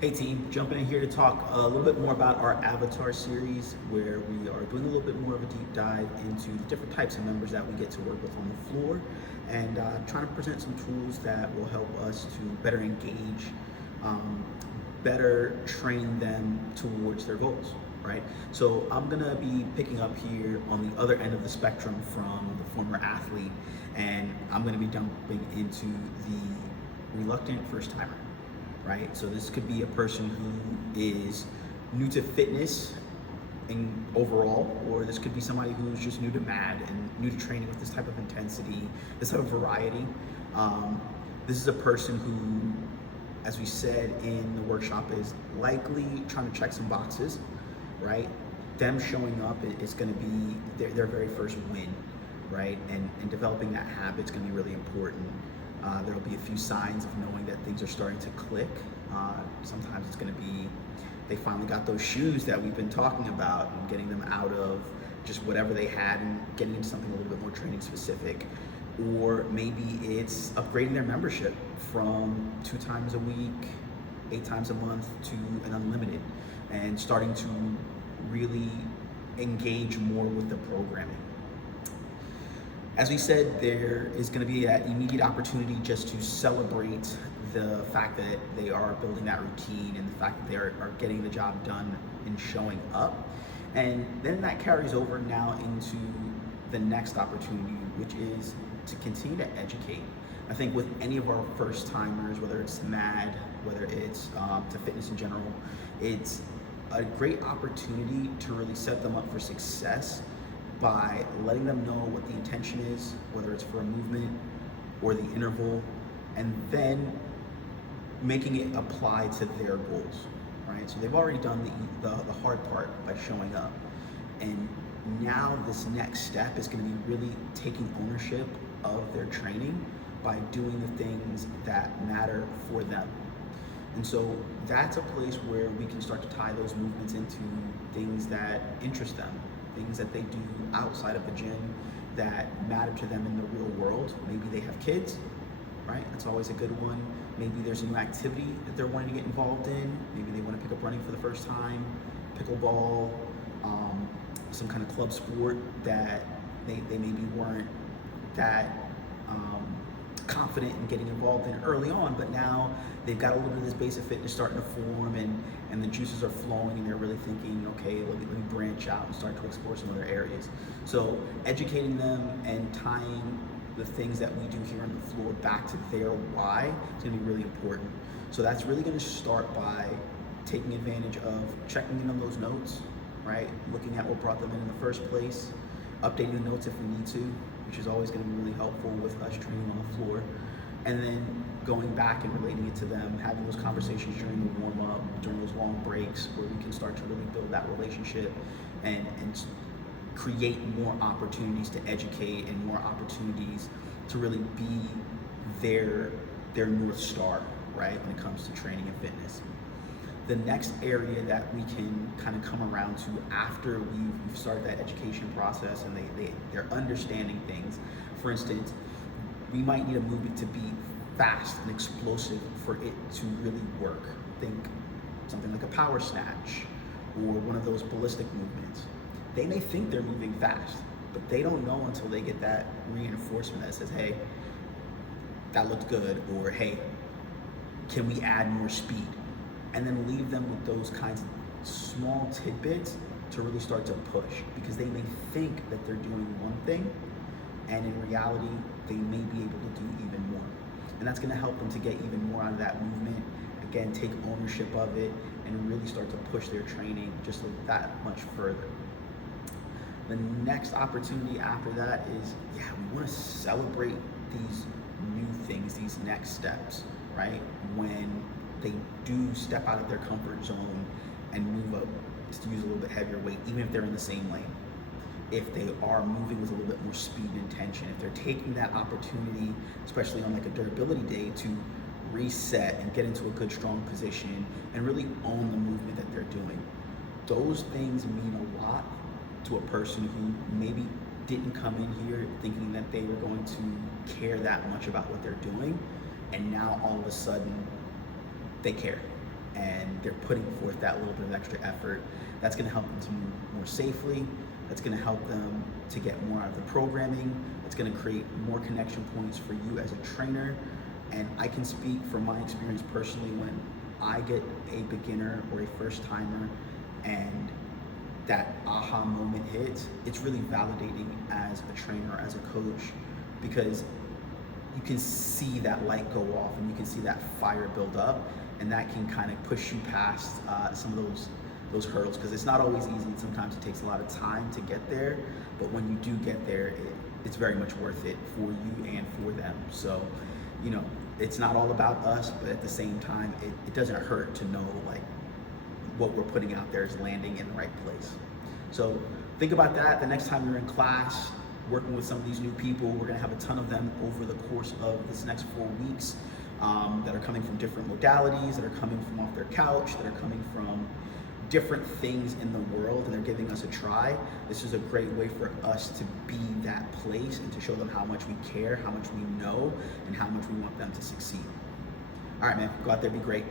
Hey team, jumping in here to talk a little bit more about our Avatar series, where we are doing a little bit more of a deep dive into the different types of members that we get to work with on the floor, and trying to present some tools that will help us to better engage, um, better train them towards their goals, right? So I'm gonna be picking up here on the other end of the spectrum from the former athlete, and I'm gonna be jumping into the reluctant first timer, right? So this could be a person who is new to fitness in overall, or this could be somebody who's just new to MAD and new to training with this type of intensity, this type of variety. This is a person who, as we said in the workshop, is likely trying to check some boxes, right? Them showing up is going to be their very first win, right? And developing that habit is going to be really important. There'll be a few signs of knowing that things are starting to click. Sometimes it's going to be they finally got those shoes that we've been talking about and getting them out of just whatever they had and getting into something a little bit more training specific. Or maybe it's upgrading their membership from 2 times a week, 8 times a month to an unlimited, and starting to really engage more with the programming. As we said, there is going to be that immediate opportunity just to celebrate the fact that they are building that routine and the fact that they are getting the job done and showing up. And then that carries over now into the next opportunity, which is to continue to educate. I think with any of our first timers, whether it's MAD, whether it's to fitness in general, it's a great opportunity to really set them up for success by letting them know what the intention is, whether it's for a movement or the interval, and then making it apply to their goals, right? So they've already done the hard part by showing up. And now this next step is gonna be really taking ownership of their training by doing the things that matter for them. And so that's a place where we can start to tie those movements into things that interest them, things that they do outside of the gym that matter to them in the real world. Maybe they have kids, right? That's always a good one. Maybe there's a new activity that they're wanting to get involved in. Maybe they want to pick up running for the first time, pickleball, some kind of club sport that they maybe weren't that confident in getting involved in early on, but now they've got a little bit of this base of fitness starting to form, and the juices are flowing, and they're really thinking, okay, let me branch out and start to explore some other areas. So educating them and tying the things that we do here on the floor back to their why is going to be really important. So that's really going to start by taking advantage of checking in on those notes, right? Looking at what brought them in the first place, updating the notes if we need to, which is always going to be really helpful with us training on the floor, and then going back and relating it to them, having those conversations during the warm-up, during those long breaks, where we can start to really build that relationship and create more opportunities to educate and more opportunities to really be their North Star, right, when it comes to training and fitness. The next area that we can kind of come around to after we've started that education process and they're understanding things. For instance, we might need a movement to be fast and explosive for it to really work. Think something like a power snatch or one of those ballistic movements. They may think they're moving fast, but they don't know until they get that reinforcement that says, hey, that looked good, or hey, can we add more speed? And then leave them with those kinds of small tidbits to really start to push, because they may think that they're doing one thing, and in reality, they may be able to do even more. And that's gonna help them to get even more out of that movement, again, take ownership of it, and really start to push their training just that much further. The next opportunity after that is, we wanna celebrate these new things, these next steps, right? When they do step out of their comfort zone and move up to use a little bit heavier weight, even if they're in the same lane. If they are moving with a little bit more speed and tension, if they're taking that opportunity, especially on like a durability day, to reset and get into a good, strong position and really own the movement that they're doing. Those things mean a lot to a person who maybe didn't come in here thinking that they were going to care that much about what they're doing, and now all of a sudden they care, and they're putting forth that little bit of extra effort. That's going to help them to move more safely. That's going to help them to get more out of the programming. It's going to create more connection points for you as a trainer. And I can speak from my experience personally when I get a beginner or a first timer and that aha moment hits, it's really validating as a trainer, as a coach, because you can see that light go off and you can see that fire build up, and that can kind of push you past some of those hurdles, because it's not always easy and sometimes it takes a lot of time to get there, but when you do get there, it's very much worth it for you and for them. So, you know, it's not all about us, but at the same time, it doesn't hurt to know like what we're putting out there is landing in the right place. So think about that the next time you're in class, working with some of these new people. We're gonna have a ton of them over the course of this next 4 weeks that are coming from different modalities, that are coming from off their couch, that are coming from different things in the world, and they're giving us a try. This is a great way for us to be that place and to show them how much we care, how much we know, and how much we want them to succeed. All right, man, go out there, be great.